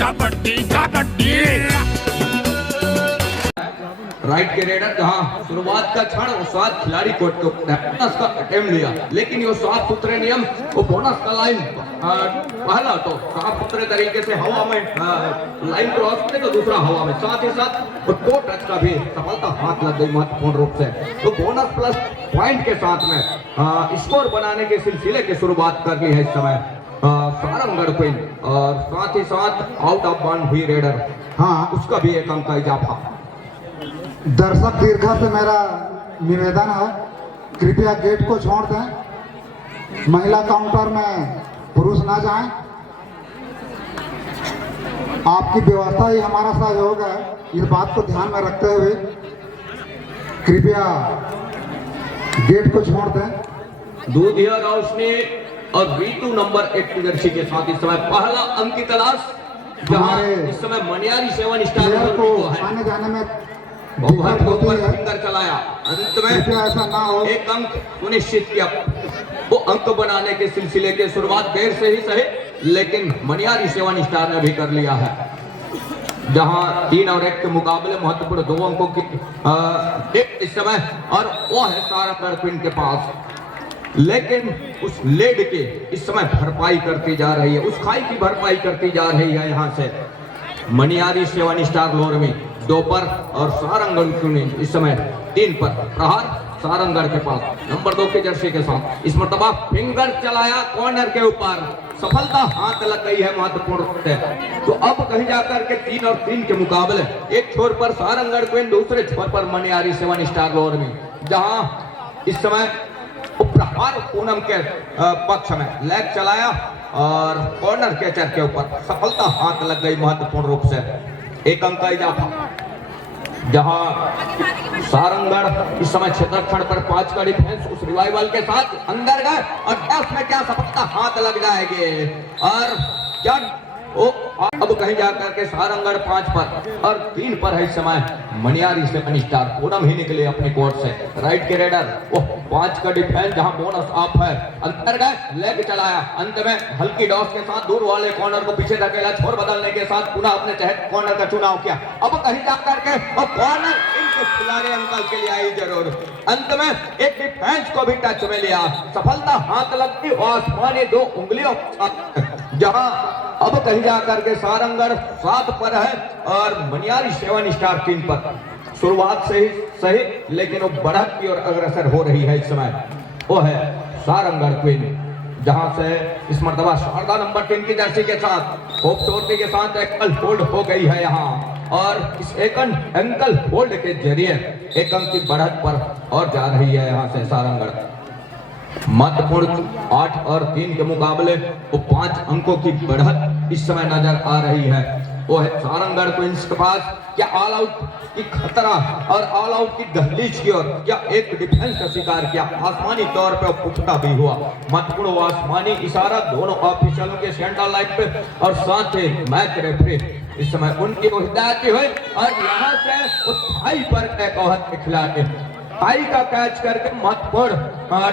Kabaddi kabaddi. Right के raider जहां शुरुआत का क्षण और सात खिलाड़ी कोर्ट को बोनस का अटेम्प्ट लिया, लेकिन ये साफ सुथरे नियम वो बोनस का लाइन पहला तो साफ सुथरे तरीके से हवा में लाइन क्रॉस करे तो दूसरा हवा में, साथ ही साथ दो टच का भी सफलता हाथ लग गई महत्वपूर्ण रूप से। तो बोनस प्लस पॉइंट के साथ में स्कोर बनाने के सिलसिले की शुरुआत कर ली है इस समय सारंगढ़ क्वीन, और साथ ही साथ आउट ऑफ बाउंड हुई रेडर, हाँ उसका भी एक अंक का इजाफा। दर्शक दीर्घा से मेरा निवेदन है, कृपया गेट को छोड़ दें, महिला काउंटर में पुरुष ना जाएं। आपकी व्यवस्था ही हमारा सहयोग है, इस बात को ध्यान में रखते हुए कृपया गेट को छोड़ दें। दूधिया रोशनी और रीतू नंबर 1 की जर्सी के साथ इस समय पहला अंक की तलाश, जहां इस समय मनियारी 7 स्टार को आने जाने में बहुत फिंगर चलाया, अंत में ऐसा ना हो, एक अंक सुनिश्चित किया। वो अंक बनाने के सिलसिले की शुरुआत देर से ही सही, लेकिन मनियारी 7 स्टार ने भी कर लिया है, जहां 3 और 1 के मुकाबले महत्वपूर्ण 2 अंकों की इस समय, और वो है सारंगढ़ क्वीन के पास। लेकिन उस लेड के इस समय भरपाई करती जा रही है, उस खाई की भरपाई करती जा रही है यहाँ से मनियारी 7 स्टार लोरमी 2 पर, और सारंगढ़ क्वीन इस समय 3 पर। प्रहार सारंगढ़ के पास नंबर 2 की जर्सी के साथ इस मरतबा फिंगर चलाया कॉर्नर के ऊपर, सफलता हाथ लग गई है महत्वपूर्ण रूप से। तो अब कहीं जाकर के 3 और 3 के मुकाबले एक छोर पर सारंगढ़ क्वीन, दूसरे छोर पर मनियारी 7 स्टार लोरमी, जहां इस समय प्रहार पूनम के पक्ष में लेग चलाया और कॉर्नर कैचर के ऊपर सफलता हाथ लग गई महत्वपूर्ण रूप से, एक अंक का इजाफा। जहां सारंगढ़ इस समय क्षेत्रक्षण पर 5 का डिफेंस उस रिवाइवल के साथ अंदर गए, और डैश में क्या सफलता हाथ लग जाएगी, और क्या अब कहीं जाकर के सारंगढ़ 5 पर और 3 पर है इस समय मनियारी 7 स्टार। पूनम ही निकले अपनी कोर्ट से, राइट के रेडर वो 5 का डिफेंस जहां बोनस ऑफ है, अंदर गए लेग चलाया, अंत में हल्की डॉस के साथ दूर वाले कॉर्नर को पीछे धकेला, छोर बदलने के साथ पुनः अपने चहट कॉर्नर का चुनाव किया। अब कहीं जाकर के और कॉर्नर इनके खिलाड़ी अंकल के लिए आई जरूर, अंत में एक डिफेंस को भी टच में लिया, सफलता हाथ लगती आसमानी 2 उंगलियों, जहां अब कहीं जाकर के सारंगढ़ 7 पर है और मनियारी 7 स्टार 3 पर। शुरुआत से ही सही, लेकिन वो बढ़त की ओर अग्रसर हो रही है इस समय, वो है सारंगढ़ क्वीन, जहां से इस मर्तबा शारदा नंबर 3 की जर्सी के साथ खूबसूरती के साथ एंकल होल्ड हो गई है यहाँ, और इस एंकल होल्ड के जरिए एक अंक की बढ़त पर और जा रही है यहाँ से सारंगढ़। महत्वपूर्ण 8 और 3 के मुकाबले वो 5 अंकों की बढ़त इस समय नजर आ रही है, वो है सारंगढ़ क्वींस के पास। क्या ऑल आउट की खतरा और ऑल आउट की दहलीज की ओर, क्या एक डिफेंस का शिकार किया, आसमानी तौर पे पुख्ता भी हुआ, महत्वपूर्ण आसमानी इशारा दोनों ऑफिशियलों के सेंटर लाइन पे, और साथ ही मैच रेफरी इस समय उनकी हिदायत हुई, और यहाँ से उस थाई पर एक औहद के खिलाड़ी थाई का कैच करके महत्वपूर्ण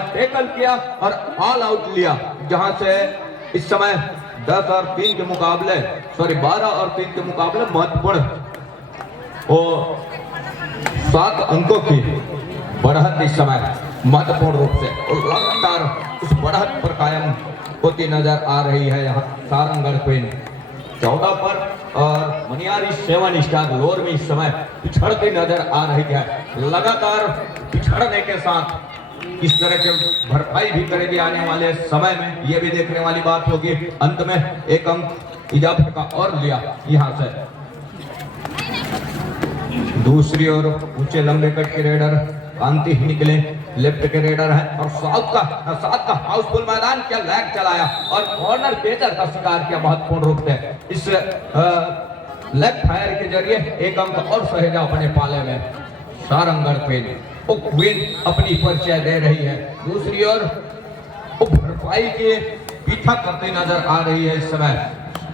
टैकल किया और ऑल आउट लिया, जहां से इस समय 10 और 3 के मुकाबले 12 और 3 के मुकाबले महत्वपूर्ण 7 अंकों की बढ़त इस समय महत्वपूर्ण रूप से, और लगातार उस बढ़त पर कायम होती नजर आ रही है यहाँ सारंगढ़ क्वीन 14 पर, और मनियारी 7 स्टार लोरमी इस समय पिछड़ती नजर आ रही है। लगातार पिछड़ने के साथ इस तरह के भरपाई भी करेगी आने वाले समय में, ये भी देखने वाली बात होगी। अंत में एक अंक इजाफे का और लिया यहाँ से। दूसरी ओर ऊंचे लंबे कट के रेडर कांति ही निकले, लेफ्ट के रेडर है, और सात का हाउसफुल मैदान क्या लैग चलाया और कॉर्नर पेचर का शिकार किया महत्वपूर्ण रूप से। इस लेफ्ट फायर के जरिए एक अंक और सहेजा अपने पाले में सारंगढ़ क्वीन। वो क्वीन अपनी परिचय दे रही है, दूसरी ओर वो भरपाई के पीछा करते नजर आ रही है इस समय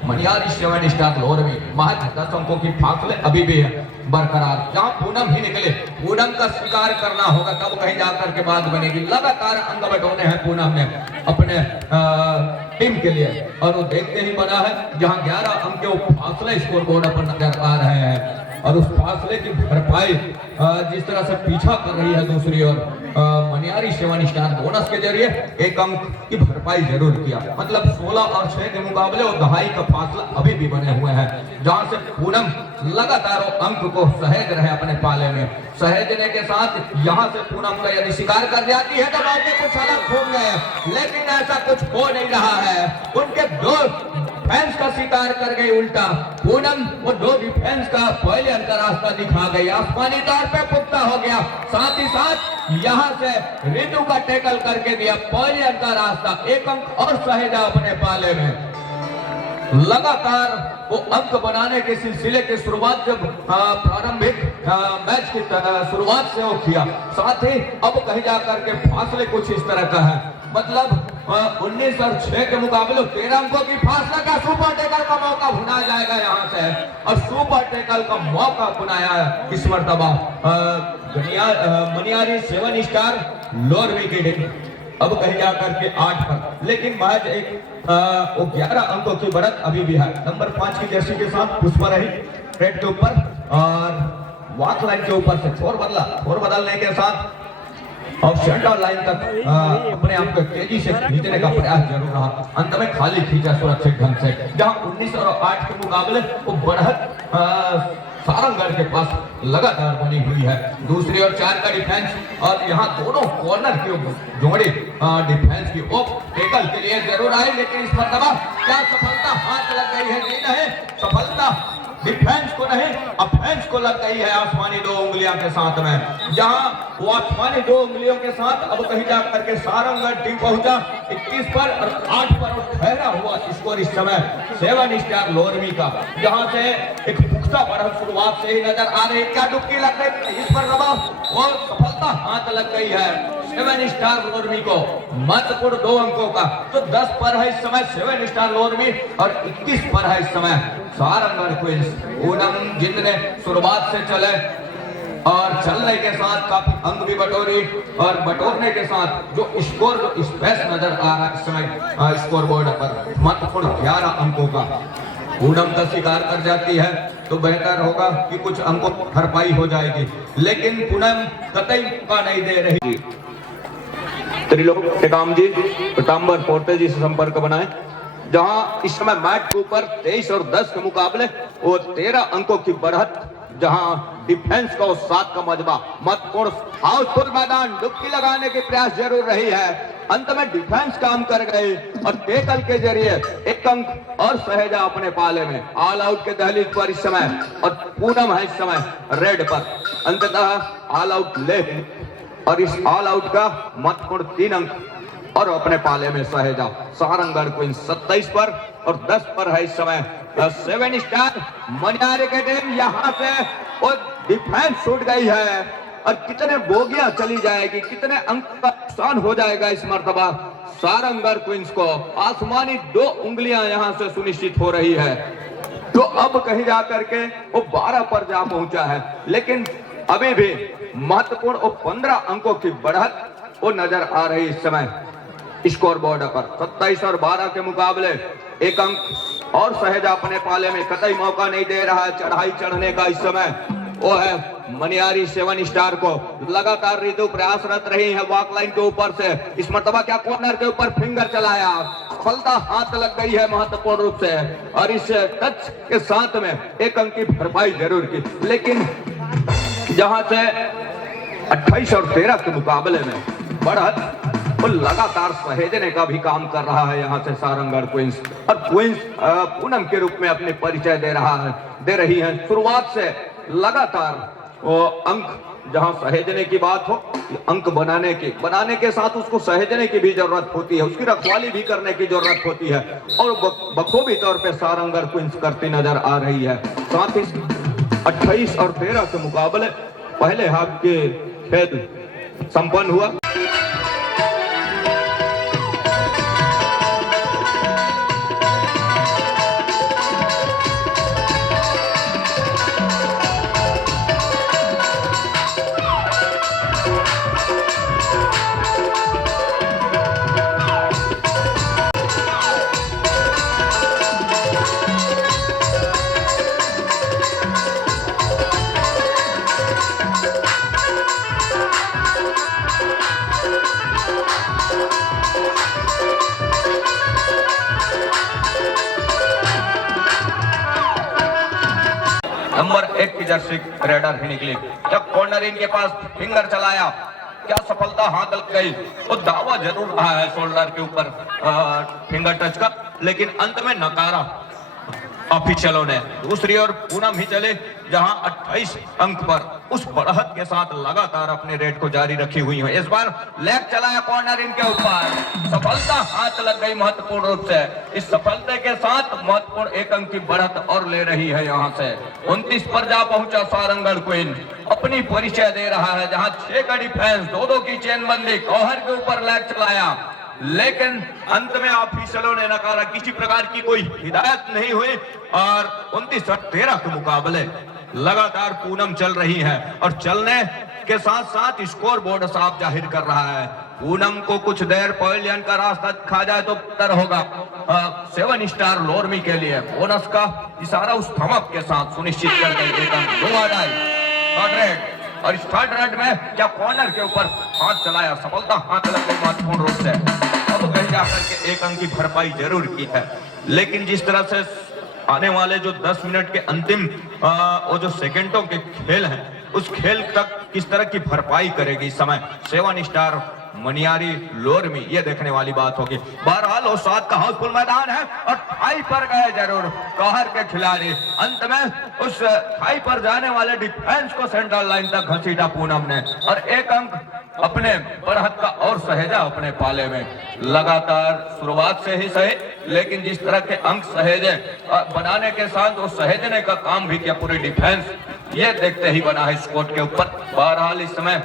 मनियारी 7 स्टार लोरमी। महज 10 अंकों की फासले अभी भी है। बरकरार। जहां पूनम ही निकले, पूनम का शिकार करना होगा, तब कहीं जाकर के बात बनेगी। लगातार अंक बटोरे हैं पूनम ने अपने टीम के लिए, और वो देखते ही बना है जहां 11 अंक के वो फासले स्कोर बोर्ड पर नजर आ रहे हैं, और उस फासले की भरपाई जिस तरह से पीछा कर रही है दूसरी ओर मनियारी 7 स्टार बोनस के जरिए 1 अंक की भरपाई जरूर किया। मतलब 16 और 6 के मुकाबले और दहाई का फासला अभी भी बने हुए हैं, जहां से पूनम लगातार अंक को सहेज रहे अपने पाले में। सहेजने के साथ यहां से पूनम का यदि शिकार कर जाती है तो बातें कुछ अलग होंगे, लेकिन ऐसा कुछ हो नहीं रहा है। उनके 2 डिफेंस का शिकार कर गई उल्टा पूनम, वो 2 डिफेंस का पहले अंतररास्ता दिखा गई, आसमानी तौर पे पुख्ता हो गया। साथ ही साथ यहां से रितु का टैकल करके दिया पहले अंतररास्ता, 1 अंक और सहेजा अपने पाले में। लगातार वो अंक बनाने के सिलसिले की शुरुआत जब प्रारंभिक मैच की शुरुआत से वो किया, साथ ही अब कहीं जाकर के फासले कुछ इस तरह का है। मतलब 19 और 6 के मुकाबले 13 अंकों की फासला का सुपर टैकल का मौका भुना जाएगा यहां से, और सुपर टैकल का मौका भुनाया इस मर्तबा मनियारी 7 स्टार लोअर विकेट। अब कहीं जाकर के 8 पर, लेकिन महज वो 11 अंकों की बढ़त अभी भी है। नंबर 5 की जर्सी के साथ पुष्पा रही रेड के ऊपर, और वॉक लाइन के ऊपर से छोर बदलने के साथ और सेंटर लाइन तक अपने आप को तेजी से खींचने का प्रयास जरूर रहा। अंत में खाली खींचा सुरक्षित ढंग से, जहां 19 और 8 के मुकाबले वो बढ़त सारंगढ़ के पास लगातार बनी हुई है। दूसरी ओर 4 का डिफेंस, और यहाँ दोनों कॉर्नर की जोड़ी डिफेंस की ओप टेकल के लिए जरूर आई, लेकिन इस मर्तबा क्या सफलता हाथ लग गई है? नहीं, सफलता डिफेंस को नहीं, ऑफेंस को लग गई है आसमानी 2 उंगलियों के साथ में। जहां वो आसमानी 2 उंगलियों के साथ अब कहीं जाकर के सारंगढ़ टीम पहुंचा 21 पर, और 8 पर ठहरा हुआ स्कोर इस समय 7 स्टार लोरमी का, जहां से एक पुख्ता बढ़त शुरुआत से ही नजर आ रही। क्या डुबकी लग गई इस पर? वो सफलता हाथ लग गई है 7 स्टार लोरमी को। महत्वपूर्ण 2 अंकों का तो 10 पर है इस समय 7 स्टार लोरमी, और 21 पर है इस समय सारंगढ़ क्वींस। पूनम जितने शुरुआत से चले और चलने के साथ काफी अंक भी बटोरी, और बटोरने के साथ जो स्कोर जो स्पेस नजर आ रहा है इस समय स्कोर बोर्ड पर, महत्वपूर्ण 11 अंकों का पूनम का शिकार कर जाती है तो बेहतर होगा कि कुछ अंकों भरपाई हो जाएगी, लेकिन पूनम कतई का नहीं दे रही। त्रिलोक टेकाम जी पीताम्बर पोर्ते जी से संपर्क बनाए, जहां इस समय मैच के ऊपर 23 और 10 के मुकाबले वो 13 अंकों की बढ़त, जहां डिफेंस का 7 का मजबा। महत्वपूर्ण हाउसफुल मैदान, डुबकी लगाने की प्रयास जरूर रही है, अंत में डिफेंस काम कर गए और टेकल के जरिए 1 अंक और सहेजा अपने पाले में। ऑल आउट के दहलीज पर इस समय, और पूनम है इस समय रेड पर, अंततः ऑल आउट ले, और इस ऑल आउट का महत्वपूर्ण 3 अंक और अपने पाले में सहेजा। सारंगढ़ क्वींस 27 पर और 10 पर है इस समय 7 स्टार मनियारी की टीम। यहाँ से वो डिफेंस छूट गई है, और कितने बोगियां चली जाएगी, कितने अंक का नुकसान हो जाएगा इस मर्तबा सारंगढ़ क्वींस को। आसमानी 2 उंगलियां यहाँ से सुनिश्चित हो रही है, तो अब कहीं जाकर के वो 12 पर जा पहुंचा है, लेकिन अभी भी महत्वपूर्ण 15 अंकों की बढ़त वो नजर आ रही इस समय स्कोर बोर्ड पर। 27 और 12 के मुकाबले 1 अंक और सहेजा अपने पाले में, कतई मौका नहीं दे रहा है चढ़ाई चढ़ने का इस समय। वो है मनियारी 7 स्टार को लगातार रितु प्रयासरत रही है वॉक लाइन के ऊपर से। इस मर्तबा क्या कॉर्नर के ऊपर फिंगर चलाया, सफलता हाथ लग गई है महत्वपूर्ण रूप से, और इस टच के साथ में 1 अंक की भरपाई जरूर की, लेकिन जहां से 28 और 13 के मुकाबले में बढ़त वो लगातार सहेजने का भी काम कर रहा है यहाँ से सारंगढ़ क्वींस, और क्वींस पूनम के रूप में अपने परिचय दे रही है। शुरुआत से लगातार वो अंक जहां सहेजने की बात हो, अंक बनाने के साथ उसको सहेजने की भी जरूरत होती है, उसकी रखवाली भी करने की जरूरत होती है, और बखूबी तौर पे सारंगढ़ क्वींस करती नजर आ रही है। साथ ही 28 और 13 के मुकाबले पहले हाफ के खेल संपन्न हुआ। नंबर 1 की जर्सी रेडर ही निकली। जब कॉर्नर इनके पास फिंगर चलाया, क्या सफलता हाथ लग गई। वो दावा जरूर रहा है शोल्डर के ऊपर फिंगर टच का, लेकिन अंत में नकारा ऑफिशियलों ने। दूसरी ओर पूनम ही चले, जहां 28 अंक पर उस बढ़त के साथ लगातार अपने रेट को जारी रखी हुई है। इस बार लेग चलाया कॉर्नर इनके ऊपर, सफलता हाथ लग गई महत्वपूर्ण रूप से। इस सफलता के साथ महत्वपूर्ण 1 अंक की बढ़त और ले रही है। यहां से 29 पर जा पहुंचा सारंगढ़ क्वीन, अपनी परिचय दे रहा है। जहां 6 का डिफेंस, 2-2 की चेनबंदी, कौहर के ऊपर लेग चलाया, लेकिन अंत में ऑफिशियलों ने नकारा। किसी प्रकार की कोई हिदायत नहीं हुई और 29-13 के मुकाबले लगातार पूनम चल रही है और चलने के साथ साथ स्कोर बोर्ड साफ जाहिर कर रहा है। पूनम को कुछ देर पवेलियन का रास्ता खा जाए तो बेहतर होगा 7 स्टार लोरमी के लिए। बोनस का इशारा उस धमक के साथ सुनिश्चित कर गई। और इस थर्ड रेड में क्या कॉर्नर के ऊपर हाथ चलाया, सफलता हाथ लग गई महत्वपूर्ण रूप से। अब कहीं जाकर के 1 अंक की भरपाई जरूर की है, लेकिन जिस तरह से आने वाले जो 10 मिनट के अंतिम वो जो सेकंडों के खेल हैं, उस खेल तक किस तरह की भरपाई करेगी इस समय 7 स्टार मनियारी लोरमी, ये देखने वाली बात होगी। बहरहाल वो 7 का हाउसफुल मैदान है और थाई पर गए जरूर कौहर के खिलाड़ी। अंत में उस थाई पर जाने वाले डिफेंस को सेंट्रल लाइन तक घसीटा पूनम ने और 1 अंक अपने बढ़त का और सहेजा अपने पाले में। लगातार शुरुआत से ही सहे, लेकिन जिस तरह के अंक सहेजे बनाने के साथ वो सहेजने का काम भी किया पूरी डिफेंस, ये देखते ही बना है स्कोर के ऊपर। बहरहाल इस समय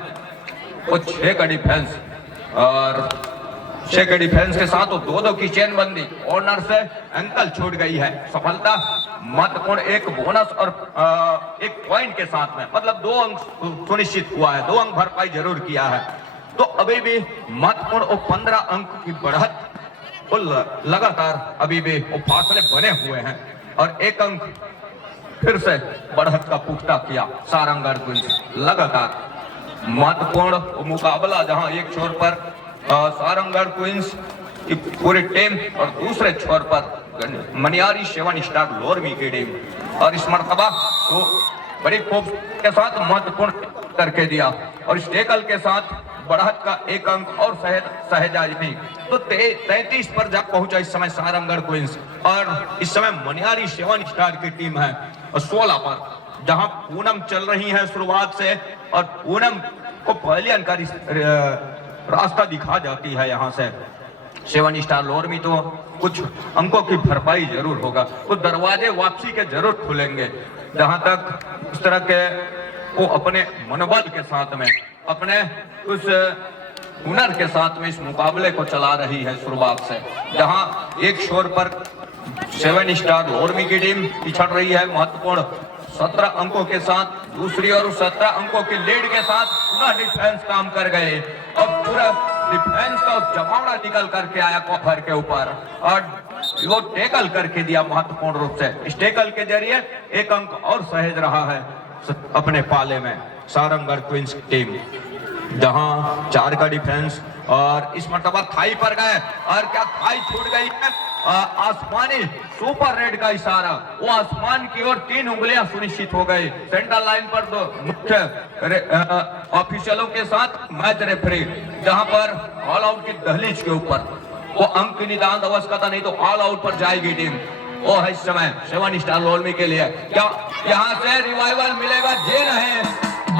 वो 6 का डिफेंस और 6 के डिफेंस के साथ वो 2-2 की चेनबंदी, कॉर्नर से एंकल छूट गई है। सफलता महत्वपूर्ण 1 बोनस और 1 पॉइंट के साथ में, मतलब 2 अंक सुनिश्चित हुआ है, 2 अंक भरपाई जरूर किया है। तो अभी भी महत्वपूर्ण वो 15 अंक की बढ़त वो लगातार अभी भी वो फासले बने हुए हैं और 1 अंक फिर से बढ़त का पुख्ता किया सारंगढ़ क्वींस। लगातार महत्वपूर्ण मुकाबला, जहां एक छोर पर सारंगढ़ क्वींस की पूरी टीम और दूसरे छोर पर मनियारी 7 स्टार लोरमी की टीम। और इस मर्तबा तो बड़ी खूब के साथ महत्वपूर्ण करके दिया और इस टेकल के साथ बढ़त का 1 अंक और सहेजाजनी। तो 33 पर जा पहुंचा इस समय सारंगढ़ क्वींस और इस समय मनियारी 7 स्टार की टीम है और 16 पर, जहां पूनम चल रही है शुरुआत से और पूनम को पवेलियन का रास्ता दिखा जाती है। यहां से 7 स्टार लोरमी तो कुछ अंकों की भरपाई जरूर होगा, कुछ दरवाजे वापसी के जरूर खुलेंगे। जहां तक इस तरह के वो अपने मनोबल के साथ में, अपने उस हुनर के साथ में इस मुकाबले को चला रही है शुरुआत से। जहां एक छोर पर 7 स्टार लोरमी की टीम पिछड़ रही है महत्वपूर्ण 17 अंकों के साथ, दूसरी ओर 17 अंकों की लीड के साथ पूरा डिफेंस काम कर गए और पूरा डिफेंस का जमावड़ा निकल करके आया कॉफर के ऊपर और वो टेकल करके दिया महत्वपूर्ण रूप से। इस टेकल के जरिए 1 अंक और सहेज रहा है अपने पाले में सारंगढ़ क्वींस टीम, जहां 4 का डिफेंस और इस मर्तबा थाई पर गए और क्या थाई छूट गई है। आसमानी सुपर रेड का इशारा, वो आसमान की ओर 3 उंगलियां सुनिश्चित हो गई। सेंट्रल लाइन पर तो मुख्य ऑफिशियलों के साथ मैच रेफरी, जहां पर ऑल आउट की दहलीज के ऊपर वो अंक की निदान आवश्यकता नहीं तो ऑल आउट पर जाएगी टीम। वो है इस समय 7 स्टार लोरमी के लिए, क्या यहाँ से रिवाइवल मिलेगा? जी नहीं,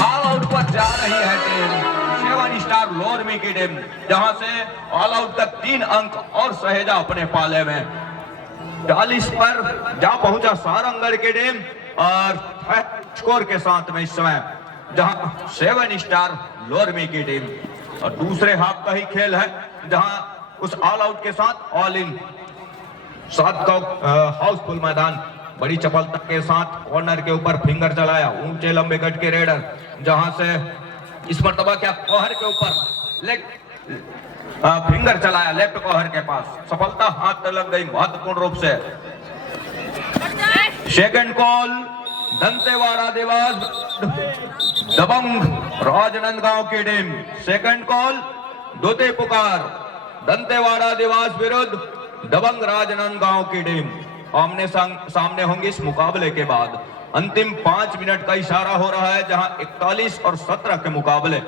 ऑल आउट पर जा रही है टीम 7 स्टार लोरमी की टीम, जहां से ऑल आउट तक 3 अंक और सहेजा अपने पाले में। 40 पर जा पहुंचा सारंगढ़ की टीम और स्कोर के साथ में इस समय, जहां 7 स्टार लोरमी की टीम। और दूसरे हाफ का ही खेल है, जहां उस ऑल आउट के साथ ऑल इन 7 का हाउसफुल मैदान बड़ी चपलता के साथ कॉर्नर के ऊपर फिंगर चलाया ऊंचे लंबे गट के रेडर, जहां से इस मर्तबा क्या कौहर के ऊपर फिंगर चलाया लेफ्ट कौहर के पास, सफलता हाथ लग गई महत्वपूर्ण रूप से। सेकंड कॉल दंतेवाड़ा देवास दबंग राजनांदगांव की टीम। सेकंड कॉल द्वितीय पुकार दंतेवाड़ा देवास विरुद्ध दबंग राजनांदगांव की टीम आमने सामने होंगी इस मुकाबले के बाद। अंतिम 5 मिनट का इशारा हो रहा है, जहां 41 और 17 के मुकाबले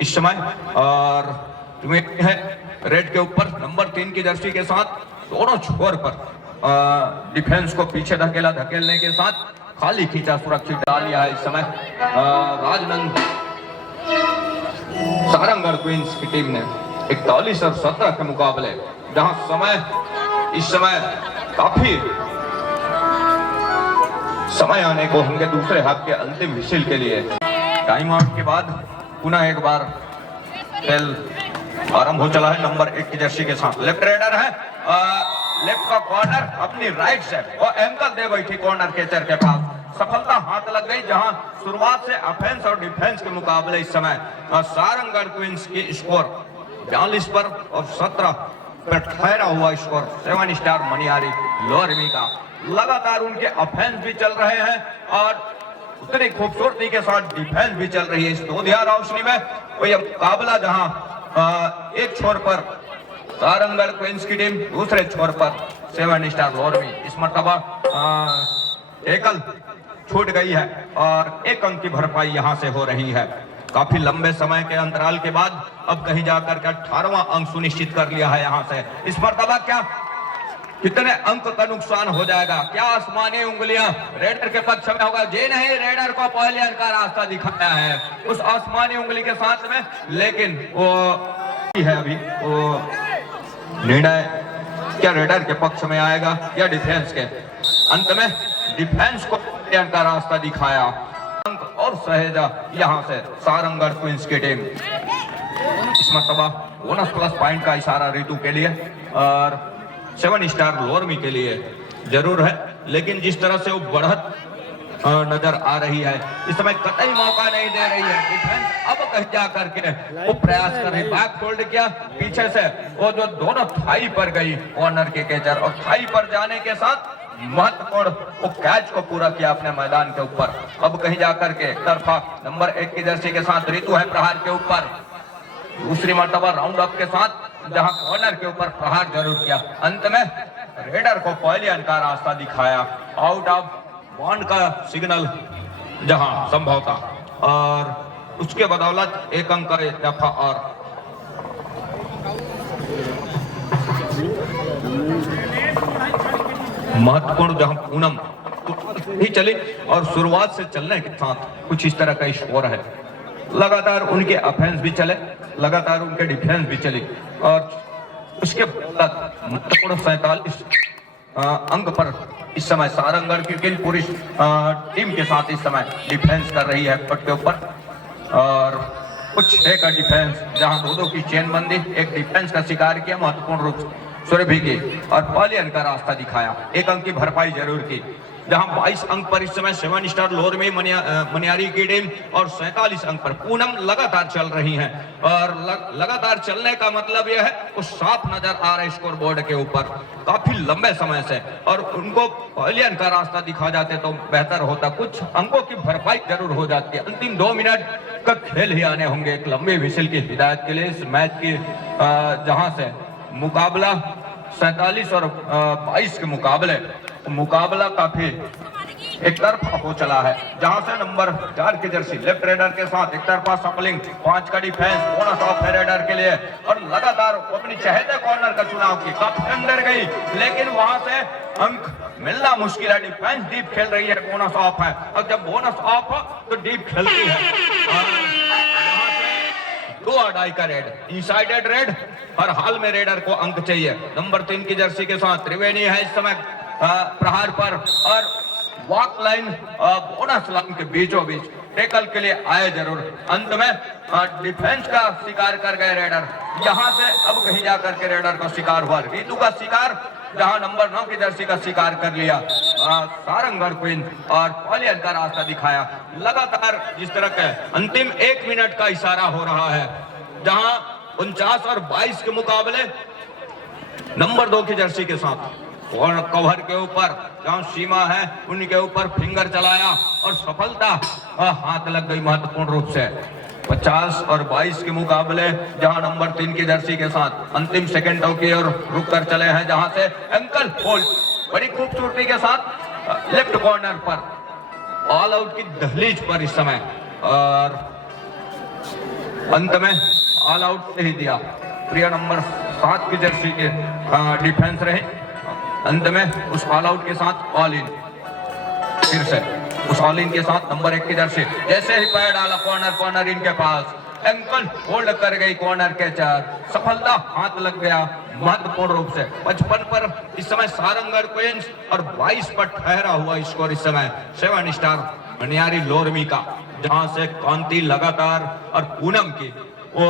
इस समय। और है रेड के ऊपर नंबर 3 की जर्सी के साथ दोनों छोर पर डिफेंस को पीछे धकेलने के साथ खाली खींचा सुरक्षित डाल लिया है इस समय राजनंद सारंगढ़ क्वींस की टीम ने 41 और 17 के मुकाबले, जहां समय इस समय काफी समय आने को होंगे दूसरे हाफ के अंतिम विसिल के लिए। टाइम आउट के बाद पुनः एक बार खेल आरंभ हो चला है नंबर 1 की जर्सी के साथ। लेफ्ट रेडर है, लेफ्ट का कॉर्नर अपनी राइट से और एंकल दे बैठी कॉर्नर कैचर के पास, सफलता हाथ लग गई। जहां शुरुआत से ऑफेंस और डिफेंस के मुकाबले इस समय सारंगढ़ क्वींस की स्कोर 42 पर और 17 पर ठहरा हुआ स्कोर 7 स्टार मनियारी लोरमी का। लगातार उनके ऑफेंस भी चल रहे हैं और उतनी खूबसूरती के साथ डिफेंस भी चल रही है इस दोधिया रोशनी में। वही मुकाबला जहां एक छोर पर सारंगढ़ क्वींस की टीम, दूसरे छोर पर 7 स्टार लोरमी। इस मर्तबा एकल छूट गई है और 1 अंक की भरपाई यहां से हो रही है। काफी लंबे समय के अंतराल के बाद अब कहीं जाकर के 18वां अंक सुनिश्चित कर लिया है यहां से। इस मर्तबा क्या कितने अंक का नुकसान हो जाएगा? क्या आसमानी उंगलियां रेडर के पक्ष में होगा? जे नहीं, रेडर को पहले अंक का रास्ता दिखाया है उस आसमानी उंगली के साथ में, लेकिन वो है अभी वो निर्णय क्या रेडर के पक्ष में आएगा या डिफेंस के? अंत में डिफेंस को अंक का रास्ता दिखाया अंक और सहेजा यहां से सारंगढ़ क्वींस की टीम। इस मर्तबा बोनस प्लस पॉइंट का इशारा रितु के लिए और 7 स्टार लोरमी के लिए जरूर है, लेकिन जिस तरह से वो बढ़त नजर आ रही है इस समय कतई मौका नहीं दे रही है डिफेंस। अब कहीं जा करके वो प्रयास कर रही, बैक फोल्ड किया पीछे से, वो जो दोनों थाई पर गई कॉर्नर के कैचर और थाई पर जाने के साथ महत्वपूर्ण वो कैच को पूरा किया अपने मैदान के ऊपर। अब कहीं जाकर के तरफा नंबर 1 की जर्सी के साथ रितु है प्रहार के ऊपर, दूसरी मर्तबा राउंड अप के साथ जहां कॉर्नर के ऊपर प्रहार जरूर किया। अंत में रेडर को पहले अंक का रास्ता दिखाया, आउट ऑफ बाउंड का सिग्नल जहां संभव था और उसके बदौलत 1 अंक का दफा और महत्वपूर्ण जहां पूनम ही चली और शुरुआत से चलने के साथ कुछ इस तरह का स्कोर है। लगातार उनके ऑफेंस भी चले, लगातार उनके डिफेंस भी चली और उसके बाद महत्वपूर्ण 47 अंक पर इस समय सारंगढ़ की पूरी टीम के साथ इस समय डिफेंस कर रही है पट के ऊपर और कुछ 6 का डिफेंस, जहां 2-2 की चेनबंदी, एक डिफेंस का शिकार किया महत्वपूर्ण रूप से सुरभि की और पहले अंक का रास्ता दिखाया, 1 अंक की भरपाई जरूर की। जहां 22 अंक पर इस समय 7 स्टार लोरमी मनियारी की टीम और 47 अंक पर पूनम लगातार चल रही हैं और लगातार चलने का मतलब यह है वो साफ नजर आ रहा है स्कोर बोर्ड के ऊपर काफी लंबे समय से, और उनको पहले अंक का रास्ता दिखा जाते तो बेहतर होता, कुछ अंकों की भरपाई जरूर हो जाती है। अंतिम 2 मिनट का खेल ही आने होंगे एक लंबे विसिल की हिदायत के लिए इस मैच की, जहां से मुकाबला 47 और 22 के मुकाबला काफी एक तरफा हो चला है। जहां से नंबर 4 की जर्सी लेफ्ट रेडर के साथ एक तरफा सपलिंग, 5 का डिफेंस, बोनस ऑफ है रेडर के लिए और लगातार अपनी चहेते कॉर्नर का चुनाव की, काफी अंदर गई लेकिन वहां से अंक मिलना मुश्किल है। डिफेंस डीप खेल रही है, बोनस ऑफ है और जब बोनस ऑफ हो तो डीप खेलती है। 2 का रेड, इनसाइडेड रेड, हर हाल में रेडर को अंक चाहिए। नंबर 3 की जर्सी के साथ त्रिवेणी है इस समय प्रहार पर और वॉक लाइन बोनस लाइन के बीचों बीच टेकल के लिए आए जरूर। अंत में डिफेंस का शिकार कर गए रेडर, यहां से अब कहीं जाकर के रेडर का शिकार हुआ, रीतू का शिकार, जहां नंबर 9 की जर्सी का शिकार कर लिया सारंगढ़ क्वीन और पहले का रास्ता दिखाया। लगातार जिस तरह के अंतिम 1 मिनट का इशारा हो रहा है, जहां 49 और 22 के मुकाबले नंबर 2 की जर्सी के साथ और कवर के ऊपर जहां सीमा है उनके ऊपर फिंगर चलाया और सफलता हाथ लग गई महत्वपूर्ण रूप से। 50 और 22 के मुकाबले जहां नंबर 3 की जर्सी के साथ अंतिम सेकंडों की ओर रुक कर चले हैं, जहां से एंकल होल्ड बड़ी खूबसूरती के साथ लेफ्ट कॉर्नर पर ऑल आउट की दहलीज पर इस समय, और अंत में ऑल आउट नहीं दिया। प्रिया नंबर 7 की जर्सी के डिफेंस रहे, अंत में उस ऑल आउट के साथ ऑल इन, फिर से उस ऑल इन के साथ नंबर 1 की जर्सी जैसे ही पैर डाला कॉर्नर इनके पास, एंकल होल्ड कर गई कॉर्नर कैचर, सफलता हाथ लग गया महत्वपूर्ण रूप से। 55 पर इस समय सारंगर क्वींस और 22 पर ठहरा हुआ स्कोर इस समय 7 स्टार मनियारी लोरमी का, जहां से कांति लगातार और पूनम की वो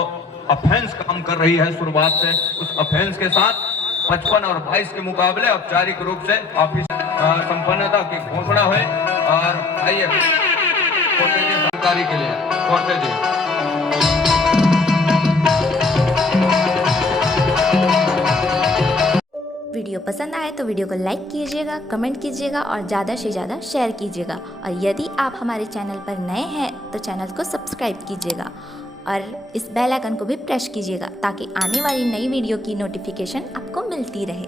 ऑफेंस काम कर रही है शुरुआत से। उस ऑफेंस के साथ 55 और 22 के मुकाबले औपचारिक रूप से ऑफिस संपन्नता की घोषणा हुई। और आइए जानकारी के लिए कोर्टे जी। वीडियो पसंद आए तो वीडियो को लाइक कीजिएगा, कमेंट कीजिएगा और ज़्यादा से ज़्यादा शेयर कीजिएगा। और यदि आप हमारे चैनल पर नए हैं तो चैनल को सब्सक्राइब कीजिएगा और इस बेल आइकन को भी प्रेस कीजिएगा ताकि आने वाली नई वीडियो की नोटिफिकेशन आपको मिलती रहे।